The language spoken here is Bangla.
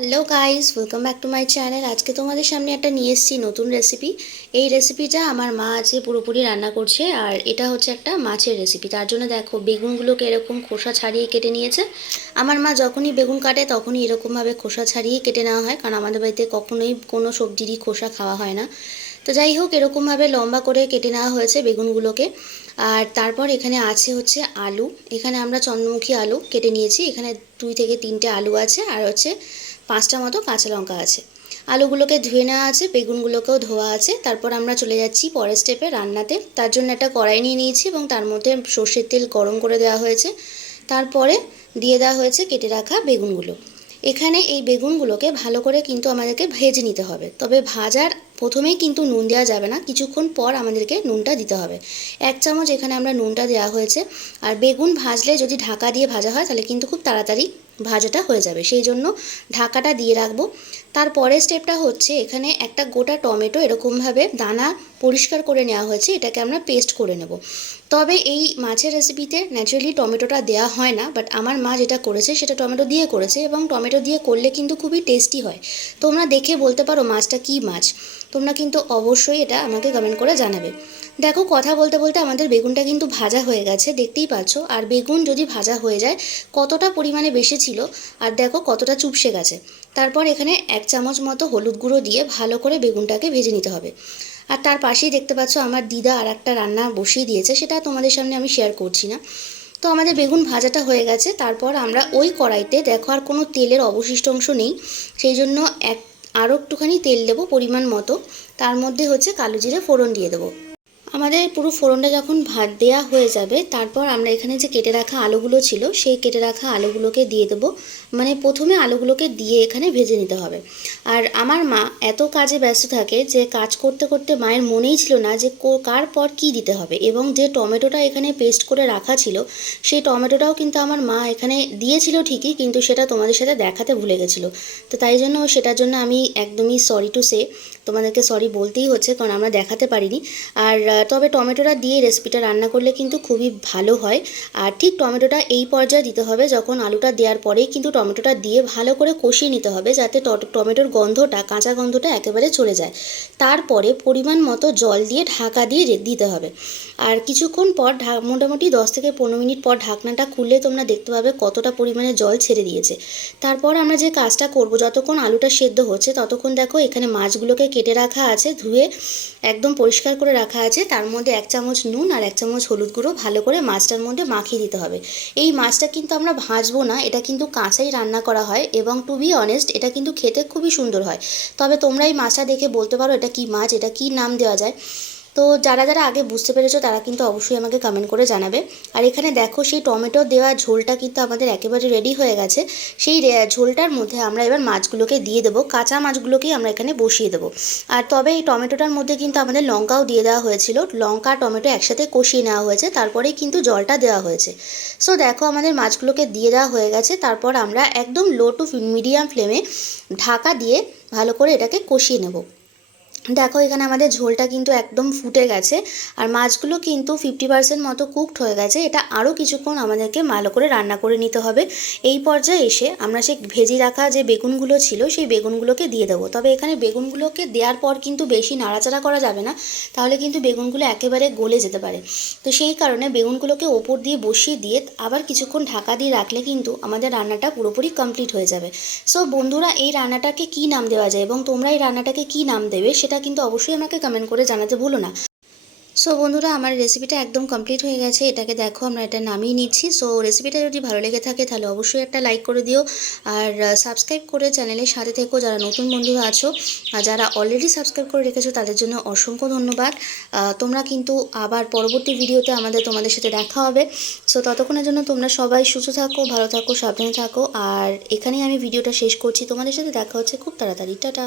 Hello guys, welcome back to my channel. আজকে তোমাদের সামনে একটা নিয়ে এসেছি নতুন রেসিপি। এই রেসিপিটা আমার মা আজকে পুরোপুরি রান্না করছে, আর এটা হচ্ছে একটা মাছের রেসিপি। তার জন্য দেখো বেগুনগুলোকে এরকম খোসা ছাড়িয়ে কেটে নিয়েছে। আমার মা যখনই বেগুন কাটে তখনই এরকমভাবে খোসা ছাড়িয়ে কেটে নেওয়া হয়, কারণ আমাদের বাড়িতে কখনোই কোনো সবজিরই খোসা খাওয়া হয় না। তো যাই হোক, এরকমভাবে লম্বা করে কেটে নেওয়া হয়েছে বেগুনগুলোকে। আর তারপর এখানে আছে হচ্ছে আলু। এখানে আমরা চন্দ্রমুখী আলু কেটে নিয়েছি। এখানে 2 থেকে 3টে আলু আছে, আর হচ্ছে 5টা মতো কাঁচা লঙ্কা আছে। আলুগুলোকে ধুয়ে নেওয়া আছে, বেগুনগুলোকেও ধোয়া আছে। তারপর আমরা চলে যাচ্ছি পরের স্টেপে, রান্নাতে। তার জন্য একটা কড়াই নিয়ে নিয়েছি এবং তার মধ্যে সর্ষের তেল গরম করে দেওয়া হয়েছে। তারপরে দিয়ে দেওয়া হয়েছে কেটে রাখা বেগুনগুলো। এখানে এই বেগুনগুলোকে ভালো করে কিন্তু আমাদেরকে ভেজে নিতে হবে। তবে ভাজার প্রথমেই কিন্তু নুন দেওয়া যাবে না, কিছুক্ষণ পর আমাদেরকে নুনটা দিতে হবে। 1 চামচ এখানে আমরা নুনটা দেওয়া হয়েছে। আর বেগুন ভাজলে যদি ঢাকা দিয়ে ভাজা হয় তাহলে কিন্তু খুব তাড়াতাড়ি ভাজাটা হয়ে যাবে, সেই জন্য ঢাকাটা দিয়ে রাখবো। তারপরের স্টেপটা হচ্ছে, এখানে একটা গোটা টমেটো এরকমভাবে দানা পরিষ্কার করে নেওয়া হয়েছে, এটাকে আমরা পেস্ট করে নেব। তবে এই মাছের রেসিপিতে ন্যাচারালি টমেটোটা দেওয়া হয় না, বাট আমার মা যেটা করেছে সেটা টমেটো দিয়ে করেছে, এবং টমেটো দিয়ে করলে কিন্তু খুবই টেস্টি হয়। তোমরা দেখে বলতে পারো মাছটা কী মাছ। তোমরা কিন্তু অবশ্যই এটা আমাকে কমেন্ট করে জানাবে। দেখো, কথা বলতে বলতে আমাদের বেগুনটা কিন্তু ভাজা হয়ে গেছে, দেখতেই পাচ্ছ। আর বেগুন যদি ভাজা হয়ে যায় কতটা পরিমাণে বেশি ছিল, আর দেখো কতটা চুপসে গেছে। তারপর এখানে 1 চামচ মতো হলুদ গুঁড়ো দিয়ে ভালো করে বেগুনটাকে ভেজে নিতে হবে। আর তার পাশেই দেখতে পাচ্ছ আমার দিদা আর একটা রান্না বসিয়ে দিয়েছে, সেটা তোমাদের সামনে আমি শেয়ার করছি না। তো আমাদের বেগুন ভাজাটা হয়ে গেছে। তারপর আমরা ওই কড়াইতে, দেখো আর কোনো তেলের অবশিষ্ট অংশ নেই, সেই জন্য আরও একটুখানি তেল দেবো পরিমাণ মতো। তার মধ্যে হচ্ছে কালো জিরে ফোড়ন দিয়ে দেবো। আমাদের পুরো ফোড়নটা যখন ভাত দেওয়া হয়ে যাবে, তারপর আমরা এখানে যে কেটে রাখা আলুগুলো ছিল সেই কেটে রাখা আলুগুলোকে দিয়ে দেবো। মানে প্রথমে আলুগুলোকে দিয়ে এখানে ভেজে নিতে হবে। আর আমার মা এত কাজে ব্যস্ত থাকে যে কাজ করতে করতে মায়ের মনেই ছিল না যে কার পর কী দিতে হবে। এবং যে টমেটোটা এখানে পেস্ট করে রাখা ছিল সেই টমেটোটাও কিন্তু আমার মা এখানে দিয়েছিল ঠিকই, কিন্তু সেটা তোমাদের সাথে দেখাতে ভুলে গেছিলো। তো তাই জন্য সেটার জন্য আমি একদমই সরি টু সে, তোমাদেরকে সরি বলতেই হচ্ছে, কারণ আমরা দেখাতে পারিনি। আর তবে টমেটোটা দিয়ে রেসিপিটা রান্না করলে কিন্তু খুবই ভালো হয়। আর ঠিক টমেটোটা এই পর্যায়ে দিতে হবে, যখন আলুটা দেওয়ার পরেই কিন্তু টমেটোটা দিয়ে ভালো করে কষিয়ে নিতে হবে, যাতে টমেটোর গন্ধটা, কাঁচা গন্ধটা একেবারে চলে যায়। তারপরে পরিমাণ মতো জল দিয়ে ঢাকা দিয়ে দিতে হবে। আর কিছুক্ষণ পর মোটামুটি 10 থেকে 15 মিনিট পর ঢাকনাটা খুললে তোমরা দেখতে পাবে কতটা পরিমাণে জল ছেড়ে দিয়েছে। তারপর আমরা যে কাজটা করব, যতক্ষণ আলুটা সেদ্ধ হচ্ছে ততক্ষণ দেখো এখানে মাছগুলোকে কেটে রাখা আছে, ধুয়ে একদম পরিষ্কার করে রাখা আছে। তার মধ্যে 1 চামচ নুন আর 1 চামচ হলুদ গুঁড়ো ভালো করে মাছটার মধ্যে মাখিয়ে দিতে হবে। এই মাছটা কিন্তু আমরা ভাজবো না, এটা কিন্তু কাঁচাই রান্না করা হয়, এবং টু বি অনেস্ট এটা কিন্তু খেতে খুবই সুন্দর হয়। তবে তোমরা এই মাছটা দেখে বলতে পারো এটা কী মাছ, এটা কী নাম দেওয়া যায়। তো যারা যারা আগে বুঝতে পেরেছো তারা কিন্তু অবশ্যই আমাকে কমেন্ট করে জানাবে। আর এখানে দেখো সেই টমেটো দেওয়া ঝোলটা কিন্তু আমাদের একেবারে রেডি হয়ে গেছে। সেই ঝোলটার মধ্যে আমরা এবার মাছগুলোকে দিয়ে দেবো, কাঁচা মাছগুলোকেই আমরা এখানে বসিয়ে দেবো। আর তবে এই টমেটোটার মধ্যে কিন্তু আমাদের লঙ্কাও দিয়ে দেওয়া হয়েছিল, লঙ্কা টমেটো একসাথে কষিয়ে নেওয়া হয়েছে, তারপরেই কিন্তু জলটা দেওয়া হয়েছে। সো দেখো আমাদের মাছগুলোকে দিয়ে দেওয়া হয়ে গেছে। তারপর আমরা একদম লো টু মিডিয়াম ফ্লেমে ঢাকা দিয়ে ভালো করে এটাকে কষিয়ে নেব। দেখো এখানে আমাদের ঝোলটা কিন্তু একদম ফুটে গেছে, আর মাছগুলো কিন্তু 50% মতো কুকড হয়ে গেছে। এটা আরও কিছুক্ষণ আমাদেরকে ভালো করে রান্না করে নিতে হবে। এই পর্যায়ে এসে আমরা সেই ভেজে রাখা যে বেগুনগুলো ছিল সেই বেগুনগুলোকে দিয়ে দেবো। তবে এখানে বেগুনগুলোকে দেওয়ার পর কিন্তু বেশি নাড়াচাড়া করা যাবে না, তাহলে কিন্তু বেগুনগুলো একেবারে গলে যেতে পারে। তো সেই কারণে বেগুনগুলোকে ওপর দিয়ে বসিয়ে দিয়ে আবার কিছুক্ষণ ঢাকা দিয়ে রাখলে কিন্তু আমাদের রান্নাটা পুরোপুরি কমপ্লিট হয়ে যাবে। সো বন্ধুরা, এই রান্নাটাকে কী নাম দেওয়া যায় এবং তোমরা এই রান্নাটাকে কী নাম দেবে সেটা কিন্তু অবশ্যই আমাকে কমেন্ট করে জানাতে ভুলো না। সো বন্ধুরা, আমার রেসিপিটা একদম কমপ্লিট হয়ে গেছে। এটাকে দেখো আমরা এটা নামিয়ে নিচ্ছি। সো রেসিপিটা যদি ভালো লেগে থাকে তাহলে অবশ্যই একটা লাইক করে দিও, আর সাবস্ক্রাইব করে চ্যানেলের সাথে থেকো যারা নতুন বন্ধুরা আছো। আর যারা অলরেডি সাবস্ক্রাইব করে রেখেছো তাদের জন্য অসংখ্য ধন্যবাদ। তোমরা কিন্তু আবার পরবর্তী ভিডিওতে তোমাদের সাথে দেখা হবে। সো ততক্ষণের জন্য তোমরা সবাই সুস্থ থাকো, ভালো থাকো, সাবধানে থাকো। আর এখানেই আমি ভিডিওটা শেষ করছি। তোমাদের সাথে দেখা হচ্ছে খুব তাড়াতাড়ি। টাটা।